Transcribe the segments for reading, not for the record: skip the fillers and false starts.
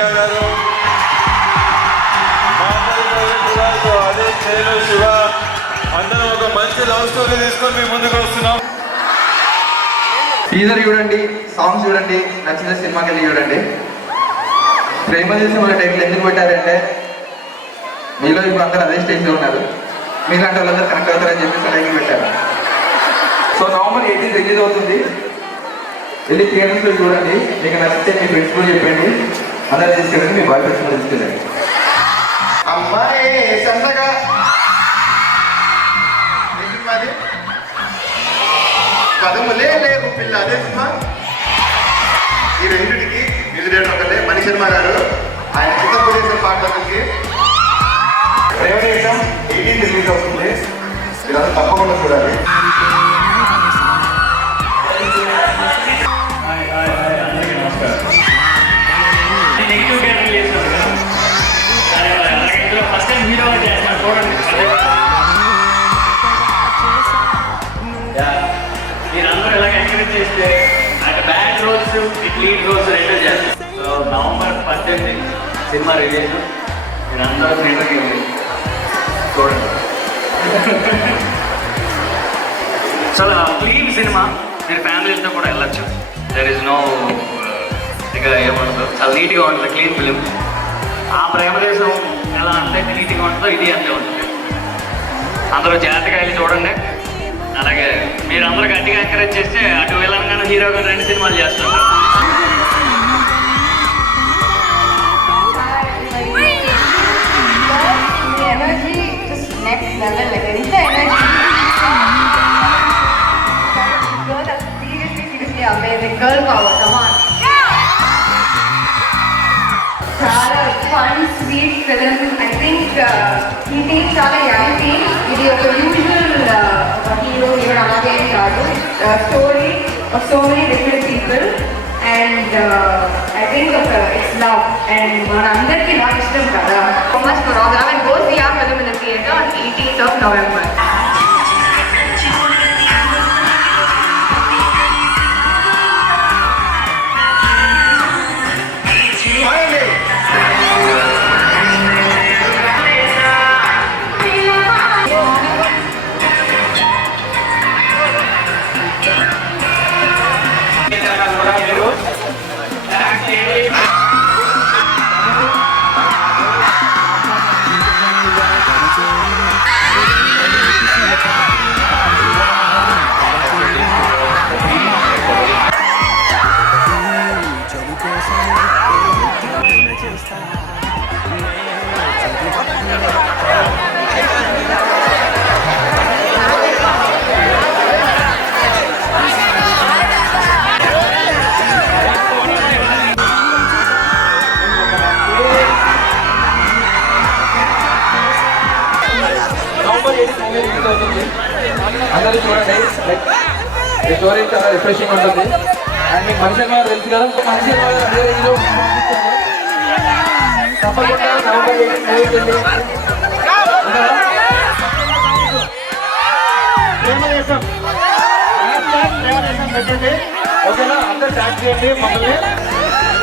మీరా గారు, అదే నేను శివ అందరం ఒక మంచి లవ్ స్టోరీ తీసుకొని మీ ముందుకు వస్తున్నాం. టీజర్ చూడండి, సాంగ్స్ చూడండి, నచ్చిన సినిమాకి వెళ్ళి చూడండి. ప్రేమ చేసి మన టైటిల్ ఎందుకు పెట్టారంటే మీలో ఇప్పుడు అందరూ అదే స్టేజ్లో ఉన్నారు, మీలాంటి వాళ్ళందరూ కనెక్ట్ అవుతారని చెప్పేసి టైటిల్ పెట్టారు. సో నవంబర్ 18 రిలీజ్ అవుతుంది, వెళ్ళి థియేటర్స్లో చూడండి. మీకు నచ్చితే మీ ఫ్రెండ్స్ కూడా చెప్పండి, అందరూ తీసుకెళ్ళండి, మీ బాయ్ ఫ్రెండ్స్ కూడా తీసుకెళ్ళండి. అమ్మాయి సన్నగా పదములే లేవు పిల్ల, అదే సినిమా. ఈ రెండింటికి మ్యూజిక్ ఒకటే మణి శర్మ గారు, ఆయన చిత్రప్రదేశం పాటలకి ప్రేమదేశం 18 రిలీజ్ అవుతుంది, మీరు తప్పకుండా చూడాలి. మీరందరూ ఎలాగ ఎంకరేజ్ చేస్తే అటు బ్యాక్ రోల్స్ ఇటు లీడ్ రోల్స్ రెండో చేస్తారు. సో నవంబర్ 18 సినిమా రిలీజ్, మీరందరూ థియేటర్కి వెళ్ళి చూడండి. చాలా క్లీన్ సినిమా, మీరు ఫ్యామిలీతో కూడా వెళ్ళచ్చు. దెర్ ఇస్ నో ఇక ఏమంటుందో, చాలా నీట్గా ఉంటుంది, క్లీన్ ఫిలిం. ఆ ప్రేమదేశం ఎలా అంటే నీట్గా ఉంటుందో ఇది అంతే ఉంటుంది. అందరూ జాగ్రత్తగా వెళ్ళి చూడండి. అలాగే మీరు అందరూ గట్టిగా ఎంకరేజ్ చేస్తే అటు విలన్గాను హీరోగా 2 సినిమాలు చేస్తుంటారు. చాలా fun sweet film. I think ఈ టీం చాలా యంగ్ టీం. ఇది ఒక యూజువల్ హీరో హీరో అలాగే కాదు, story of so many different people. And I think it's love, and మనందరికీ నాకు ఇష్టం కదా. So much for all and go see our film in the theatre on 18th of November. అందరూ చూడండి, story చాలా refreshing ఉంటుంది. అండ్ మీకు మనిషి గారు తెలుసు కదా, మనిషి గారు అదే రేంజ్లో తప్పకుండా నవంబర్ 18 ప్రేమదేశం పెట్టండి, ఓకేనా? అందరూ ట్యాగ్ చేయండి మమ్మల్ని.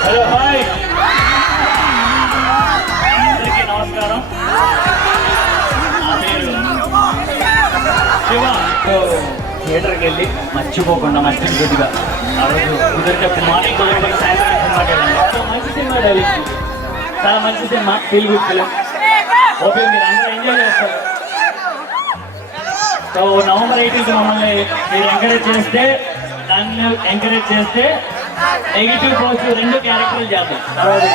హలో హాయ్, అందరికీ నమస్కారం. నా పేరు శివ. థియేటర్కి వెళ్ళి మర్చిపోకుండా మంచి గట్టిగా ఆ రోజు కుదిరితే మార్నింగ్ కుదిరితే సాయంత్రం సినిమాకి వెళ్ళండి. చాలా మంచి సినిమా డైరెక్ట్, చాలా మంచి cinema, feel good film. Okay, మీరు అందరూ ఎంజాయ్ చేస్తారు. సో నవంబర్ 18కి మమ్మల్ని మీరు ఎంకరేజ్ చేస్తే, నన్ను ఎంకరేజ్ చేస్తే నెగిటివ్ పాజిటివ్ 2 క్యారెక్టర్లు చేద్దాం. తర్వాత